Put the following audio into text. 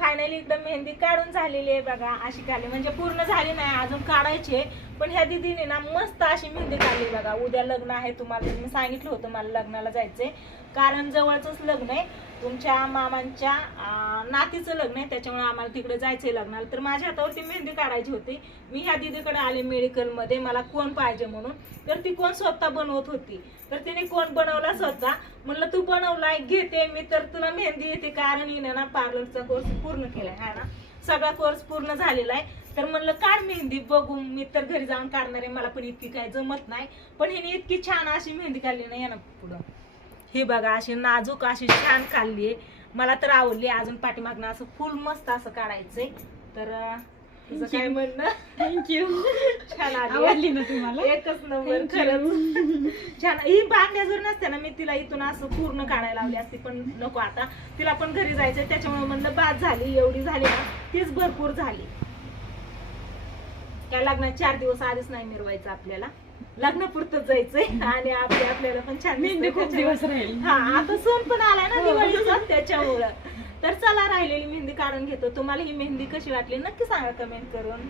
Finally एकदम मेहंदी काढून झालेली आहे बघा. अशी काढली म्हणजे पूर्ण झाली नाही, अजून काढायची आहे. पण ह्या दीदीने ना मस्त अशी मेहंदी काढली बघा. उद्या लग्न आहे, तुम्हाला मी सांगितलं होतं मला लग्नाला जायचंय, कारण जवळच लग्न आहे, तुमच्या मामांच्या नातीचं लग्न आहे, त्याच्यामुळे आम्हाला तिकडे जायचंय लग्नाला. तर माझ्या हातावरती मेहंदी काढायची होती. मी ह्या दीदीकडे आले मेडिकलमध्ये, मला कोण पाहिजे म्हणून. तर ती कोण स्वतः बनवत होती, तर तिने कोण बनवला स्वतः. म्हणलं तू बनवलाय, घेते मी, तर तुला मेहंदी येते, कारण हिने ना पार्लरचा कोर्स पूर्ण केलाय है ना, सगळा कोर्स पूर्ण झालेला आहे. तर म्हणलं काढ मेहंदी बघू, मी तर घरी जाऊन काढणार आहे, मला पण इतकी काय जमत नाही. पण हिने इतकी छान अशी मेहंदी काढली नाही ना पुढं. ही बघा अशी नाजूक अशी छान काढली आहे, मला तर आवडली. अजून पाठीमागनं असं फुल मस्त असं काढायचंय. तर तुझं काय म्हणणं? थँक्यू. छान आवडली ना तुम्हाला? एकच नंबर खरंच छान. ही बांगड्या जर नसते ना, मी तिला इथून असं पूर्ण काढायला लावली असती, पण नको, आता तिला पण घरी जायचंय, त्याच्यामुळे म्हणलं बाद झाली, एवढी झाली ना तीच भरपूर झाली. त्या लग्नात 4 दिवस आधीच नाही मिरवायचं आपल्याला, लग्नापुरतच जायचंय आणि आपल्याला पण छान मेहंदी खूप दिवस राहील. हा, आता सण पण आलाय ना दिवाळीचा, त्याच्यामुळं. तर चला राहिलेली मेहंदी काढून घेतो. तुम्हाला ही मेहंदी कशी वाटली नक्की सांगा कमेंट करून.